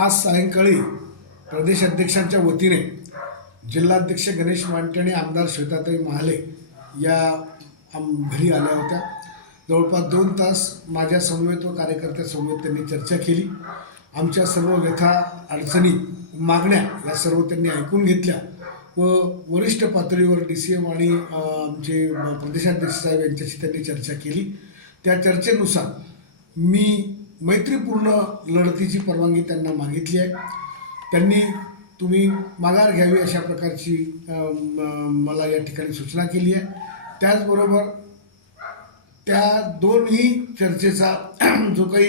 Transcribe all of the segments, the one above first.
आज सायंकाळी प्रदेश अध्यक्षांच्या वतीने जिल्हाध्यक्ष गणेश मांटे आणि आमदार श्वेताताई महाले या आम घरी आल्या होत्या. जवळपास दोन तास माझ्या समवेत व कार्यकर्त्यासमवेत त्यांनी चर्चा केली. आमच्या सर्व व्यथा अडचणी मागण्या या सर्व त्यांनी ऐकून घेतल्या व वरिष्ठ पातळीवर डी सी एम आणि आमचे प्रदेशाध्यक्ष साहेब यांच्याशी त्यांनी चर्चा केली. त्या चर्चेनुसार मी मैत्रीपूर्ण लढतीची परवानगी त्यांना मागितली आहे. त्यांनी तुम्ही माघार घ्यावी अशा प्रकारची मला या ठिकाणी सूचना केली आहे. त्याचबरोबर त्या दोनही चर्चेचा जो काही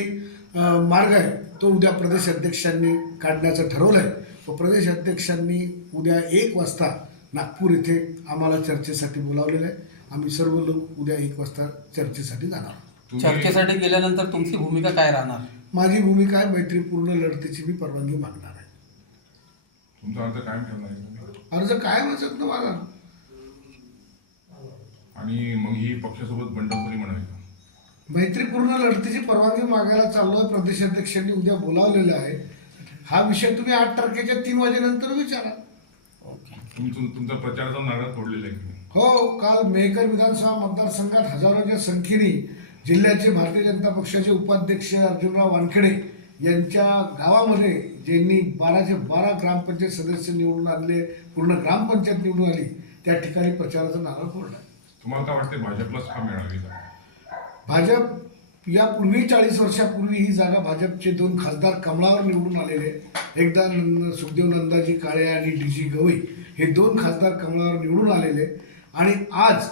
मार्ग आहे तो उद्या प्रदेश अध्यक्षांनी काढण्याचं ठरवलं आहे. व प्रदेश अध्यक्षांनी उद्या एक वाजता नागपूर येथे आम्हाला चर्चेसाठी बोलावलेलं आहे. आम्ही सर्व लोक उद्या एक वाजता चर्चेसाठी जाणार आहोत. चर्चेसाठी गेल्यानंतर तुमची भूमिका काय राहणार? माझी भूमिका आहे मैत्रीपूर्ण लढतीची मी परवानगी मागणार आहे. तुमचा अर्ज कायम ठेवणार आहे तुम्ही अर्ज काय वाचत ना मला आणि मग ही पक्षासोबत बंडखोरी म्हणाली का? मैत्रीपूर्ण लढतीची परवानगी मागायला चाललोय प्रदेशाध्यक्षांनी उद्या बोलावलेलं आहे. हा विषय तुम्ही आठ तारखेच्या तीन वाजेनंतर विचारा. ओके. तुमचं तुमचा प्रचाराचा नारळ फोडलेला आहे की नाही? हो काल मेहकर विधानसभा मतदारसंघात हजारोच्या संख्येने जिल्ह्याचे भारतीय जनता पक्षाचे उपाध्यक्ष अर्जुनराव वानखेडे यांच्या गावामध्ये ज्यांनी बाराचे बारा ग्रामपंचायत सदस्य निवडून आणले पूर्ण ग्रामपंचायत निवडून आली त्या ठिकाणी प्रचाराचा नारळ फोडला तुम्हाला काय वाटते भाजपलाच का मिळावी भाजप यापूर्वी चाळीस वर्षापूर्वी ही जागा भाजपचे दोन खासदार कमळावर निवडून आलेले. एकदा सुखदेव नंदाजी काळे आणि डी जी गवई हे दोन खासदार कमळावर निवडून आलेले. आणि आज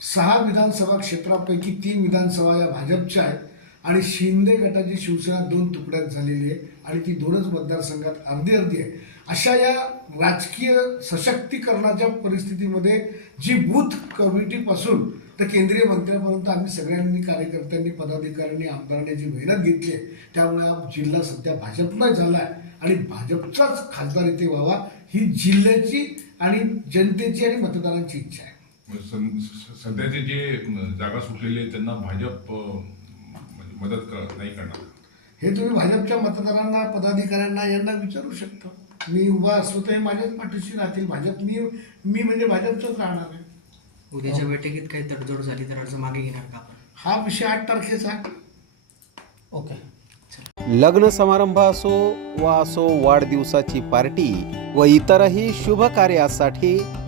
सहा विधानसभा क्षेत्रापैकी तीन विधानसभा या भाजपच्या आहेत आणि शिंदे गटाची शिवसेना दोन तुकड्यात झालेली आहे आणि ती दोनच मतदारसंघात अर्धी अर्धी आहे. अशा या राजकीय सशक्तीकरणाच्या परिस्थितीमध्ये जी बूथ कमिटीपासून तर केंद्रीय मंत्र्यापर्यंत आम्ही सगळ्यांनी कार्यकर्त्यांनी पदाधिकाऱ्यांनी आमदारांनी जी मेहनत घेतली आहे त्यामुळे हा जिल्हा सध्या भाजपनं झाला आहे. आणि भाजपचाच खासदार इथे व्हावा ही जिल्ह्याची आणि जनतेची आणि मतदारांची इच्छा आहे. सध्याचे जे जागा सुटलेले आहेत, त्यांना भाजप म्हणजे मदत नाही करणार. हे तुम्ही भाजपच्या मतदारांना पदाधिकाऱ्यांना यांना विचारू शकता. मी उभा असतो तर हे माझ्याच पाठीशी राहतील. भाजप मी मी म्हणजे भाजपचंच राहणार आहे. उद्याच्या बैठकीत काही तडजोड झाली तर अर्ज मागे घेणार का आपण? हा विषय आठ तारखेचा. ओके. लग्न समारंभ असो वा असो वाढदिवसाची पार्टी व इतरही शुभ कार्यासाठी